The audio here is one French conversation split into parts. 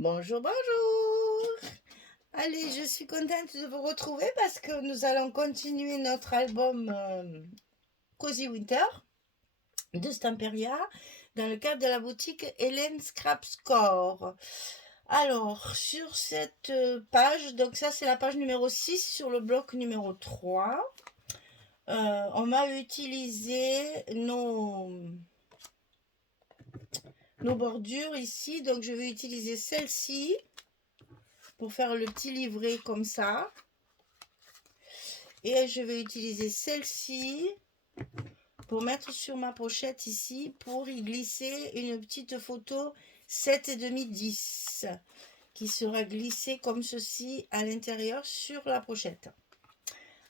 Bonjour, bonjour. Allez, je suis contente de vous retrouver parce que nous allons continuer notre album Cozy Winter de Stamperia dans le cadre de la boutique Hélène Scrap Score. Alors, sur cette page, donc ça c'est la page numéro 6 sur le bloc numéro 3, on va utiliser nos bordures ici. Donc je vais utiliser celle-ci pour faire le petit livret comme ça. Et je vais utiliser celle-ci pour mettre sur ma pochette ici, pour y glisser une petite photo 7,5-10 qui sera glissée comme ceci à l'intérieur sur la pochette.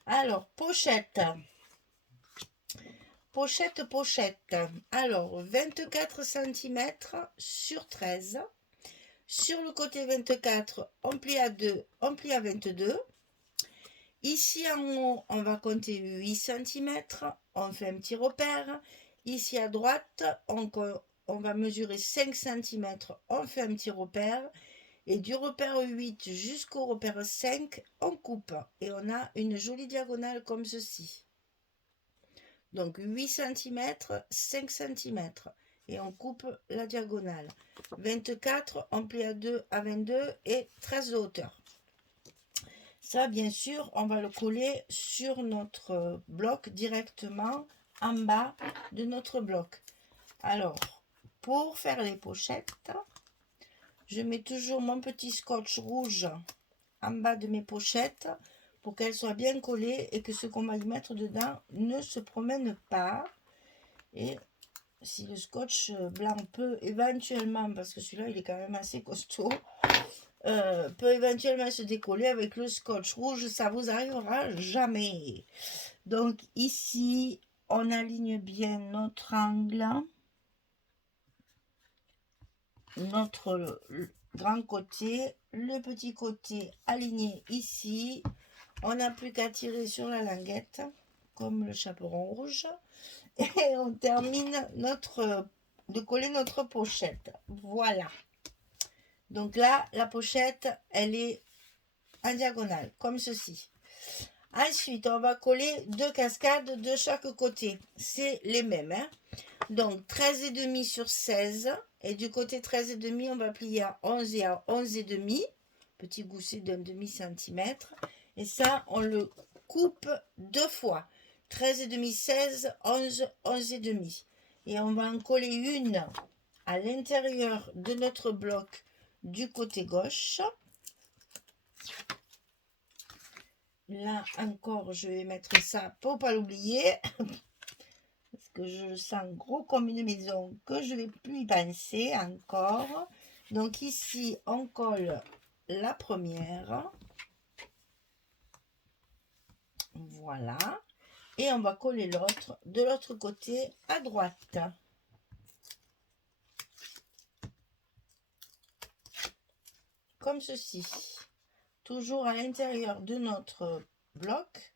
Alors, pochette. Alors, 24 cm sur 13. Sur le côté 24, on plie à 2, on plie à 22. Ici en haut, on va compter 8 cm, on fait un petit repère. Ici à droite, on va mesurer 5 cm, on fait un petit repère. Et du repère 8 jusqu'au repère 5, on coupe. Et on a une jolie diagonale comme ceci. Donc 8 cm, 5 cm. Et on coupe la diagonale. 24, on plie à 2 à 22 et 13 de hauteur. Ça, bien sûr, on va le coller sur notre bloc directement en bas de notre bloc. Alors, pour faire les pochettes, je mets toujours mon petit scotch rouge en bas de mes pochettes pour qu'elles soient bien collées et que ce qu'on va y mettre dedans ne se promène pas. Et si le scotch blanc peut éventuellement, parce que celui-là il est quand même assez costaud, peut éventuellement se décoller avec le scotch rouge, ça vous arrivera jamais. Donc ici, on aligne bien notre angle, notre grand côté, le petit côté aligné ici. On n'a plus qu'à tirer sur la languette, comme le chaperon rouge, et on termine de coller notre pochette. Voilà. Donc là, la pochette, elle est en diagonale, comme ceci. Ensuite, on va coller 2 cascades de chaque côté. C'est les mêmes. Donc, 13,5 sur 16. Et du côté 13,5, on va plier à 11 et à 11,5. Petit gousset d'un demi-centimètre. Et ça, on le coupe 2 fois. 13,5, 16, 11, 11,5. Et on va en coller une à l'intérieur de notre bloc du côté gauche. Là encore, je vais mettre ça pour pas l'oublier. Parce que je le sens gros comme une maison, que je vais plus y penser encore. Donc ici, on colle la première. Voilà. Et on va coller l'autre de l'autre côté à droite. Comme ceci. Toujours à l'intérieur de notre bloc.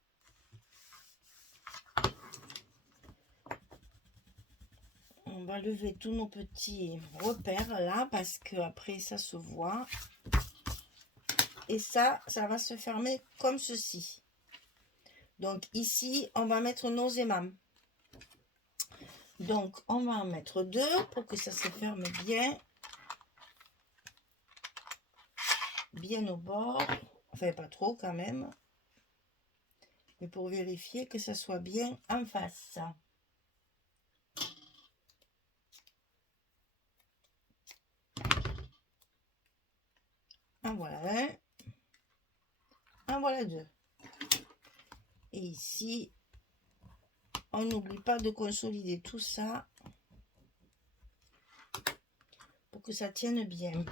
On va lever tous nos petits repères là parce que après ça se voit. Et ça va se fermer comme ceci. Donc ici, on va mettre nos aimants. Donc on va en mettre 2 pour que ça se ferme bien. Bien au bord. Enfin, pas trop quand même. Mais pour vérifier que ça soit bien en face. En voilà un. En voilà 2. Et ici, on n'oublie pas de consolider tout ça pour que ça tienne bien.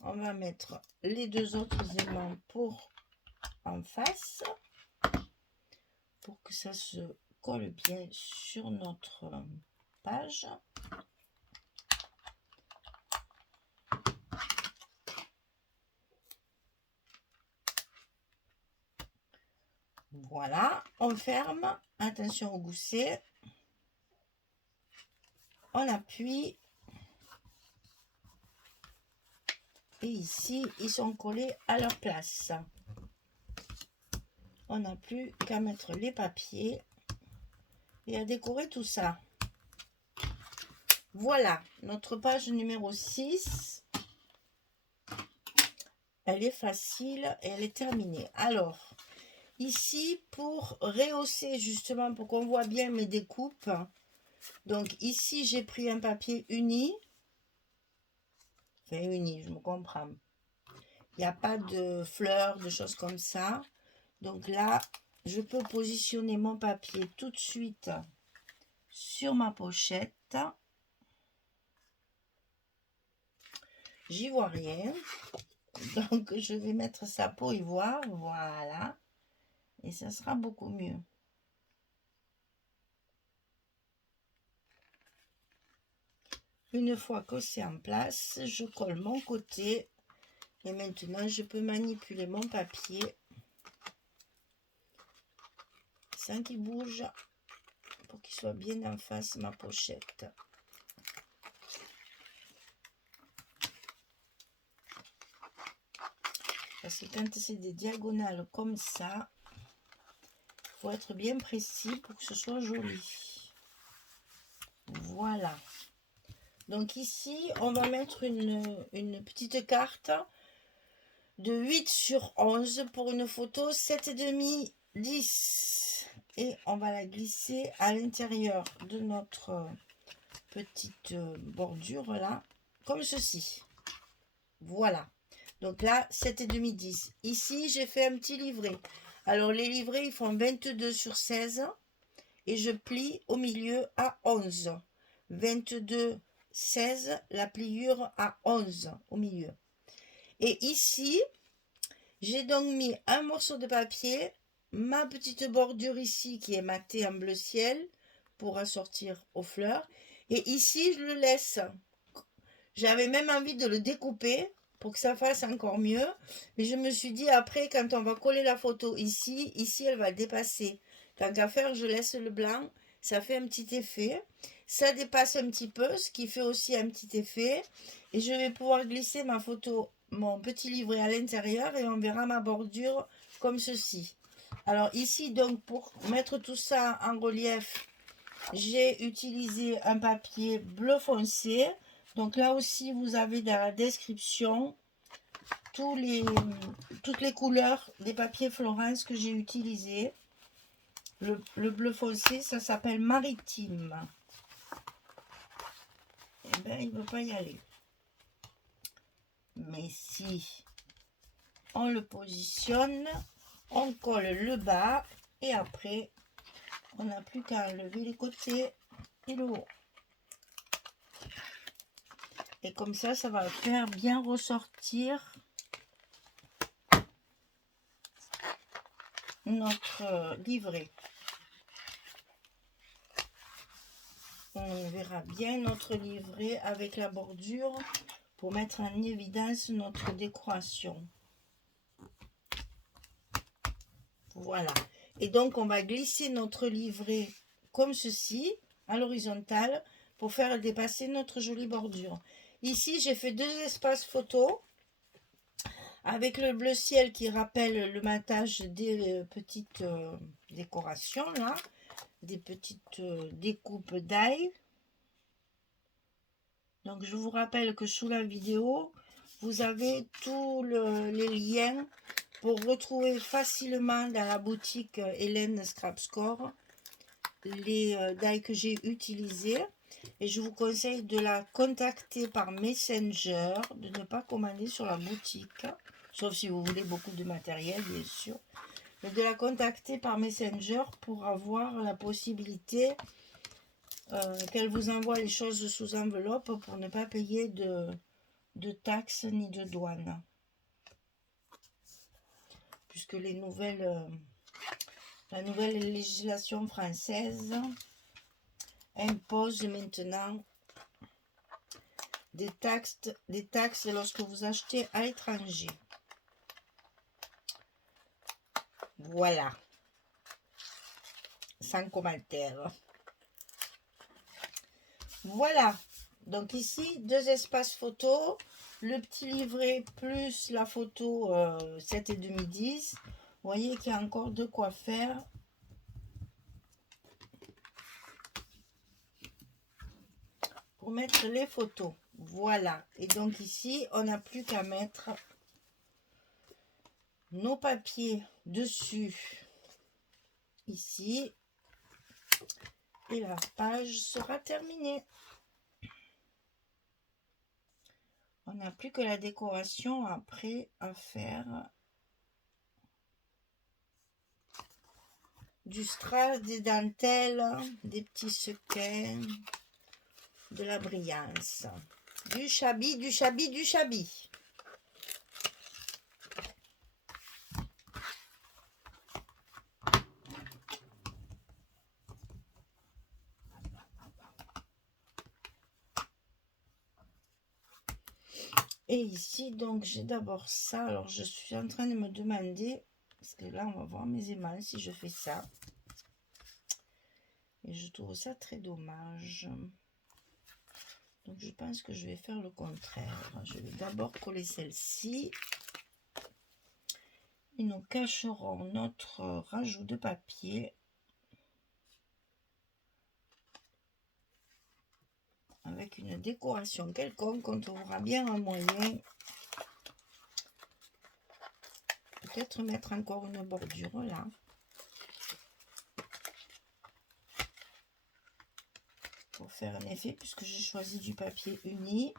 On va mettre les 2 autres aimants pour en face pour que ça se colle bien sur notre page. Voilà, on ferme. Attention au gousset. On appuie. Et ici, ils sont collés à leur place. On n'a plus qu'à mettre les papiers et à décorer tout ça. Voilà, notre page numéro 6. Elle est facile et elle est terminée. Alors, ici, pour rehausser justement, pour qu'on voit bien mes découpes, donc ici, j'ai pris un papier uni. Enfin, uni, je me comprends. Il n'y a pas de fleurs, de choses comme ça. Donc là, je peux positionner mon papier tout de suite sur ma pochette. J'y vois rien. Donc, je vais mettre ça pour y voir. Voilà. Et ça sera beaucoup mieux. Une fois que c'est en place, je colle mon côté. Et maintenant, je peux manipuler mon papier sans qu'il bouge pour qu'il soit bien en face ma pochette. Parce que quand c'est des diagonales comme ça, il faut être bien précis pour que ce soit joli. Voilà. Donc ici, on va mettre une petite carte de 8 sur 11 pour une photo 7,5, 10. Et on va la glisser à l'intérieur de notre petite bordure là, comme ceci. Voilà. Donc là, 7,5, 10. Ici, j'ai fait un petit livret. Alors, les livrets, ils font 22 sur 16. Et je plie au milieu à 11. 22, 16, la pliure à 11 au milieu. Et ici, j'ai donc mis un morceau de papier, ma petite bordure ici qui est matée en bleu ciel pour assortir aux fleurs. Et ici, je le laisse. J'avais même envie de le découper pour que ça fasse encore mieux. Mais je me suis dit, après, quand on va coller la photo ici, elle va dépasser. Tant qu'à faire, je laisse le blanc. Ça fait un petit effet. Ça dépasse un petit peu, ce qui fait aussi un petit effet. Et je vais pouvoir glisser ma photo, mon petit livret à l'intérieur et on verra ma bordure comme ceci. Alors ici, donc, pour mettre tout ça en relief, j'ai utilisé un papier bleu foncé. Donc là aussi, vous avez dans la description toutes les couleurs des papiers Florence que j'ai utilisés. Le bleu foncé, ça s'appelle Maritime. Eh bien, il ne veut pas y aller. Mais si on le positionne, on colle le bas et après, on n'a plus qu'à enlever les côtés et le haut. Et comme ça va faire bien ressortir notre livret. On verra bien notre livret avec la bordure pour mettre en évidence notre décoration. Voilà. Et donc, on va glisser notre livret comme ceci, à l'horizontale, pour faire dépasser notre jolie bordure. Ici, j'ai fait 2 espaces photos avec le bleu ciel qui rappelle le matage des petites décorations, là, des petites découpes d'ail. Donc, je vous rappelle que sous la vidéo, vous avez tous les liens pour retrouver facilement dans la boutique Hélène Scrap Score les die que j'ai utilisés. Et je vous conseille de la contacter par Messenger, de ne pas commander sur la boutique, sauf si vous voulez beaucoup de matériel, bien sûr. Mais de la contacter par Messenger pour avoir la possibilité qu'elle vous envoie les choses sous enveloppe pour ne pas payer de taxes ni de douane. Puisque la nouvelle législation française impose maintenant des taxes lorsque vous achetez à l'étranger. Voilà. Sans commentaire. Voilà. Donc ici, 2 espaces photo, le petit livret plus la photo 7,5 10. Vous voyez qu'il y a encore de quoi faire. Pour mettre les photos. Voilà. Et donc ici, on n'a plus qu'à mettre nos papiers dessus. Ici. Et la page sera terminée. On n'a plus que la décoration après à faire. Du strass, des dentelles, des petits sequins, de la brillance. Du chabi, du chabi, du chabi. Et ici, donc, j'ai d'abord ça. Alors, je suis en train de me demander, parce que là, on va voir mes émails si je fais ça. Et je trouve ça très dommage. Donc, je pense que je vais faire le contraire. Je vais d'abord coller celle-ci. Et nous cacherons notre rajout de papier avec une décoration quelconque. On trouvera bien un moyen. Peut-être mettre encore une bordure là. Pour faire un effet, puisque j'ai choisi du papier uni.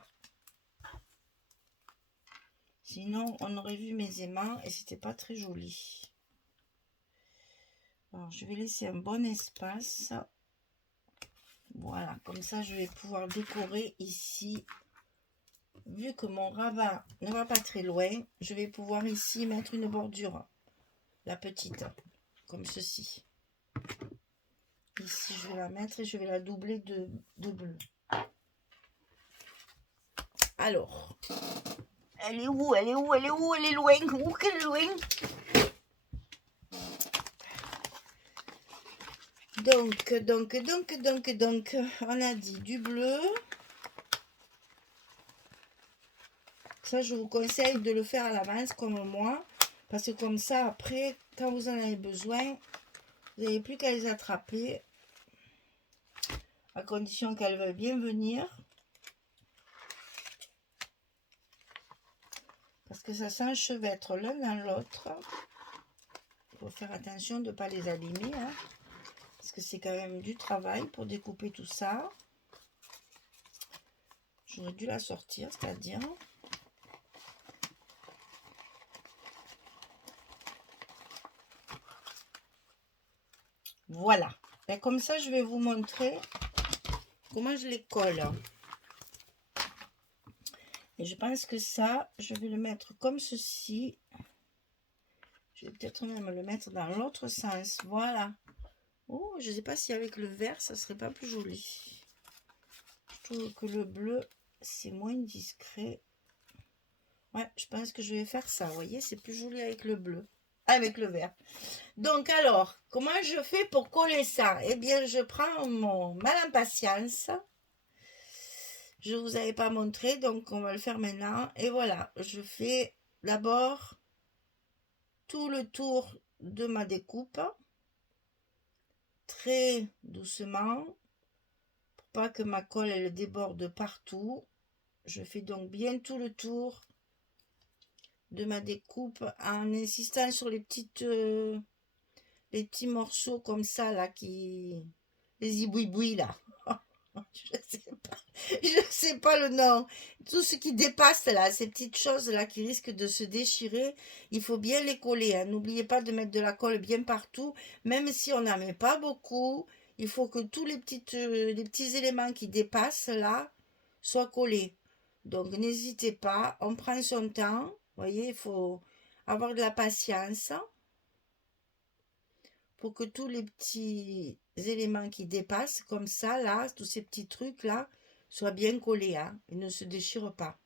Sinon, on aurait vu mes aimants et c'était pas très joli. Alors, je vais laisser un bon espace. Voilà, comme ça, je vais pouvoir décorer ici. Vu que mon rabat ne va pas très loin, je vais pouvoir ici mettre une bordure. La petite, comme ceci. Ici, je vais la mettre et je vais la doubler de bleu. Alors, elle est où? Elle est où? Elle est où? Elle est loin. Où qu'elle est loin? Donc, on a dit du bleu. Ça, je vous conseille de le faire à l'avance comme moi. Parce que comme ça, après, quand vous en avez besoin, vous n'avez plus qu'à les attraper. À condition qu'elles veuillent bien venir. Parce que ça s'enchevêtre l'un dans l'autre. Il faut faire attention de ne pas les abîmer. Hein, parce que c'est quand même du travail pour découper tout ça. J'aurais dû la sortir, c'est-à-dire... Voilà. Et comme ça, je vais vous montrer comment je les colle. Et je pense que ça, je vais le mettre comme ceci. Je vais peut-être même le mettre dans l'autre sens. Voilà. Oh, je ne sais pas si avec le vert, ça serait pas plus joli. Je trouve que le bleu, c'est moins discret. Ouais, je pense que je vais faire ça. Vous voyez, c'est plus joli avec le bleu. Avec le vert. Donc, alors, comment je fais pour coller ça? Eh bien, je prends mon mal en patience. Je ne vous avais pas montré, donc on va le faire maintenant. Et voilà, je fais d'abord tout le tour de ma découpe. Très doucement. Pour pas que ma colle, elle déborde partout. Je fais donc bien tout le tour de ma découpe en insistant sur les petits morceaux comme ça là les ibouibouis là. Je sais pas le nom. Tout ce qui dépasse là, ces petites choses là qui risquent de se déchirer, il faut bien les coller. Hein. N'oubliez pas de mettre de la colle bien partout, même si on n'en met pas beaucoup. Il faut que tous les petits éléments qui dépassent là soient collés. Donc n'hésitez pas, on prend son temps. Vous voyez, il faut avoir de la patience pour que tous les petits éléments qui dépassent comme ça là, tous ces petits trucs là, soient bien collés, hein, et ne se déchirent pas.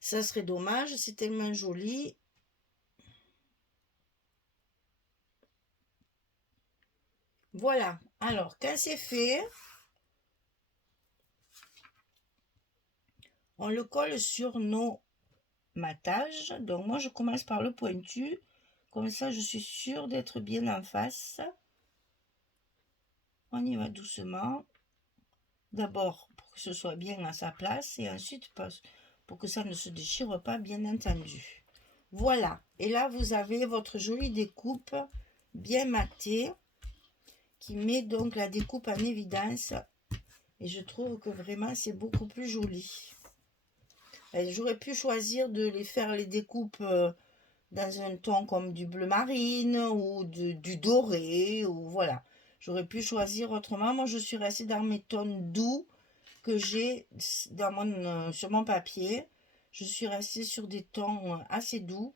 Ça serait dommage, c'est tellement joli. Voilà, alors quand c'est fait, on le colle sur nos matages. Donc moi je commence par le pointu, comme ça je suis sûre d'être bien en face. On y va doucement, d'abord pour que ce soit bien à sa place et ensuite pour que ça ne se déchire pas, bien entendu. Voilà, et là vous avez votre jolie découpe bien matée qui met donc la découpe en évidence, et je trouve que vraiment c'est beaucoup plus joli. J'aurais pu choisir de les faire les découpes dans un ton comme du bleu marine ou du doré, ou voilà. J'aurais pu choisir autrement. Moi, je suis restée dans mes tons doux que j'ai sur mon papier. Je suis restée sur des tons assez doux.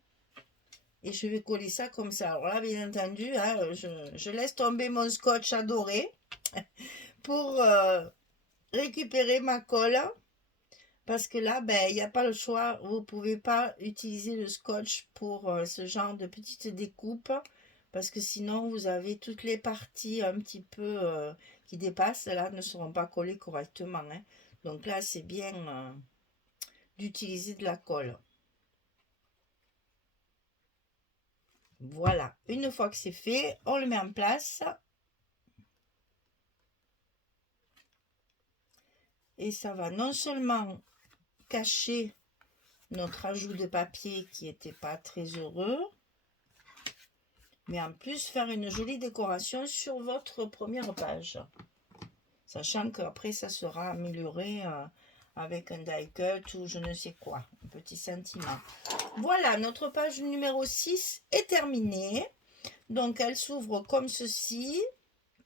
Et je vais coller ça comme ça. Alors là, bien entendu, hein, je laisse tomber mon scotch adoré pour récupérer ma colle. Parce que là, ben, il n'y a pas le choix. Vous ne pouvez pas utiliser le scotch pour ce genre de petite découpe. Parce que sinon, vous avez toutes les parties un petit peu qui dépassent. Là, ne seront pas collées correctement. Hein. Donc là, c'est bien d'utiliser de la colle. Voilà. Une fois que c'est fait, on le met en place. Et ça va non seulement cacher notre ajout de papier qui n'était pas très heureux, mais en plus faire une jolie décoration sur votre première page, sachant qu'après ça sera amélioré avec un die cut ou je ne sais quoi, un petit sentiment. Voilà, notre page numéro 6 est terminée. Donc elle s'ouvre comme ceci,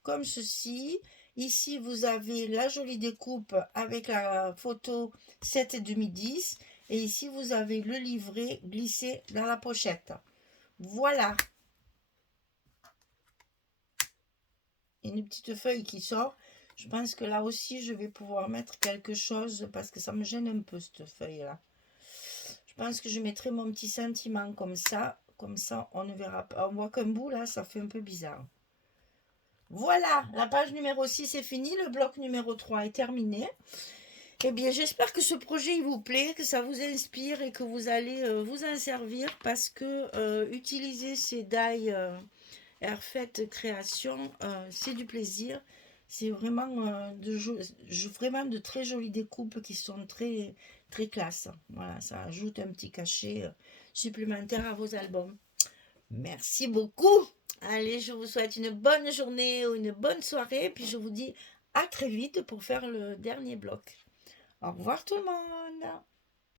comme ceci. Ici vous avez la jolie découpe avec la photo 7,5/10 et ici vous avez le livret glissé dans la pochette. Voilà. Une petite feuille qui sort. Je pense que là aussi je vais pouvoir mettre quelque chose parce que ça me gêne un peu cette feuille là. Je pense que je mettrai mon petit sentiment comme ça on ne verra pas, on voit qu'un bout là, ça fait un peu bizarre. Voilà, la page numéro 6 est finie, le bloc numéro 3 est terminé. Eh bien, j'espère que ce projet il vous plaît, que ça vous inspire et que vous allez vous en servir parce que utiliser ces die Airfait Création, c'est du plaisir. C'est vraiment, vraiment de très jolies découpes qui sont très, très classe. Voilà, ça ajoute un petit cachet supplémentaire à vos albums. Merci beaucoup. Allez, je vous souhaite une bonne journée ou une bonne soirée. Puis je vous dis à très vite pour faire le dernier bloc. Au revoir tout le monde.